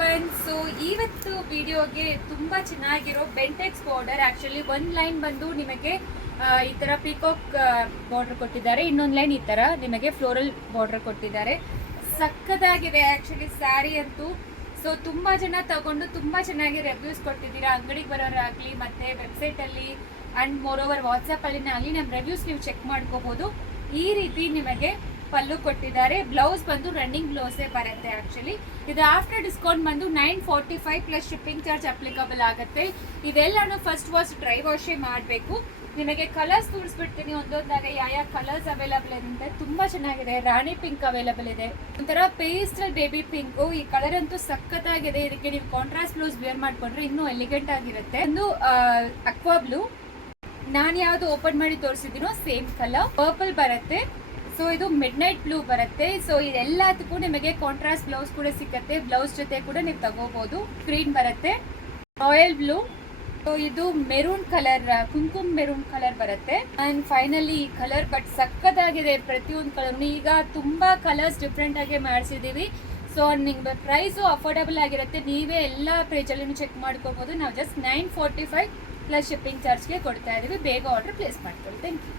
Everyone. So ಇವತ್ತು ವಿಡಿಯೋಗೆ ತುಂಬ ಚೆನ್ನಾಗಿರೋ ಬೆಂಟೆಕ್ಸ್ ಬಾರ್ಡರ್. ಆ್ಯಕ್ಚುಲಿ ಒಂದು ಲೈನ್ ಬಂದು ನಿಮಗೆ ಈ ಥರ ಪಿಕಾಕ್ ಬಾರ್ಡರ್ ಕೊಟ್ಟಿದ್ದಾರೆ, ಇನ್ನೊಂದು ಲೈನ್ ಈ ಥರ ನಿಮಗೆ ಫ್ಲೋರಲ್ ಬಾರ್ಡರ್ ಕೊಟ್ಟಿದ್ದಾರೆ. ಸಕ್ಕದಾಗಿದೆ ಆ್ಯಕ್ಚುಲಿ ಸ್ಯಾರಿ ಅಂತೂ. ಸೊ ತುಂಬ ಜನ ತಗೊಂಡು ತುಂಬ ಚೆನ್ನಾಗಿ ರಿವ್ಯೂಸ್ ಕೊಟ್ಟಿದ್ದೀರಾ, ಅಂಗಡಿಗೆ ಬರೋರಾಗಲಿ ಮತ್ತು ವೆಬ್ಸೈಟಲ್ಲಿ ಆ್ಯಂಡ್ ಮೋರ್ ಓವರ್ ವಾಟ್ಸಪ್ಪಲ್ಲಿನೇ ಆಗಲಿ ನಮ್ಮ ರಿವ್ಯೂಸ್ ನೀವು ಚೆಕ್ ಮಾಡ್ಕೋಬೋದು. ಈ ರೀತಿ ನಿಮಗೆ ಪಲ್ಲು ಕೊಟ್ಟಿದ್ದಾರೆ. ಬ್ಲೌಸ್ ಬಂದು ರನ್ನಿಂಗ್ ಬ್ಲೌಸೇ ಬರುತ್ತೆ. ಆ್ಯಕ್ಚುಲಿ ಇದು ಆಫ್ಟರ್ ಡಿಸ್ಕೌಂಟ್ ಬಂದು 945 ಪ್ಲಸ್ ಶಿಪ್ಪಿಂಗ್ ಚಾರ್ಜ್ ಅಪ್ಲಿಕಬಲ್ ಆಗುತ್ತೆ. ಇದೆಲ್ಲನೂ ಫಸ್ಟ್ ವಾಶ್ ಡ್ರೈ ವಾಶೇ ಮಾಡಬೇಕು. ನಿಮಗೆ ಕಲರ್ಸ್ ತೋರಿಸ್ಬಿಡ್ತೀನಿ ಒಂದೊಂದಾಗೆ ಯಾವ ಕಲರ್ಸ್ ಅವೈಲಬಲ್ ಇದೆ ಅಂತ. ತುಂಬ ಚೆನ್ನಾಗಿದೆ. ರಾಣಿ ಪಿಂಕ್ ಅವೈಲಬಲ್ ಇದೆ, ಒಂಥರ ಪೇಸ್ಟಲ್ ಬೇಬಿ ಪಿಂಕು. ಈ ಕಲರ್ ಅಂತೂ ಸಖತ್ತಾಗಿದೆ. ಇದಕ್ಕೆ ನೀವು ಕಾಂಟ್ರಾಸ್ಟ್ ಬ್ಲೌಸ್ ವೇರ್ ಮಾಡ್ಕೊಂಡ್ರೆ ಇನ್ನೂ ಎಲಿಗೆಂಟ್ ಆಗಿರುತ್ತೆ. ಒಂದು ಅಕ್ವಾ ಬ್ಲೂ, ನಾನು ಯಾವುದು ಓಪನ್ ಮಾಡಿ ತೋರಿಸಿದ್ದೀನೋ ಸೇಮ್ ಕಲರ್. ಪರ್ಪಲ್ ಬರುತ್ತೆ. ಸೊ ಇದು ಮಿಡ್ ನೈಟ್ ಬ್ಲೂ ಬರುತ್ತೆ. ಸೊ ಇದೆಲ್ಲದಕ್ಕೂ ನಿಮಗೆ ಕಾಂಟ್ರಾಸ್ಟ್ ಬ್ಲೌಸ್ ಕೂಡ ಸಿಗುತ್ತೆ. ಬ್ಲೌಸ್ ಜೊತೆ ಕೂಡ ನೀವು ತಗೋಬಹುದು. ಗ್ರೀನ್ ಬರುತ್ತೆ, ರಾಯಲ್ ಬ್ಲೂ. ಸೊ ಇದು ಮೆರೂನ್ ಕಲರ್, ಕುಂಕುಮ ಮೆರೂನ್ ಕಲರ್ ಬರುತ್ತೆ. ಅಂಡ್ ಫೈನಲಿ ಈ ಕಲರ್ ಬಟ್ ಸಕ್ಕತ್ತಾಗಿದೆ. ಪ್ರತಿಯೊಂದು ಕಲರ್ ಈಗ ತುಂಬಾ ಕಲರ್ಸ್ ಡಿಫ್ರೆಂಟ್ ಆಗಿ ಮಾಡಿಸಿದೀವಿ. ಸೊ ನಿಮ್ಗೆ ಪ್ರೈಸು ಅಫೋರ್ಡಬಲ್ ಆಗಿರುತ್ತೆ. ನೀವೇ ಎಲ್ಲ ಪೇಜಲ್ಲಿ ಚೆಕ್ ಮಾಡ್ಕೋಬಹುದು. ನಾವು ಜಸ್ಟ್ 945 ಪ್ಲಸ್ ಶಿಪ್ಪಿಂಗ್ ಚಾರ್ಜ್ಗೆ ಕೊಡ್ತಾ ಇದೀವಿ. ಬೇಗ ಆರ್ಡರ್ ಪ್ಲೇಸ್ ಮಾಡ್ಕೊಳ್ಳಿ. Thank you.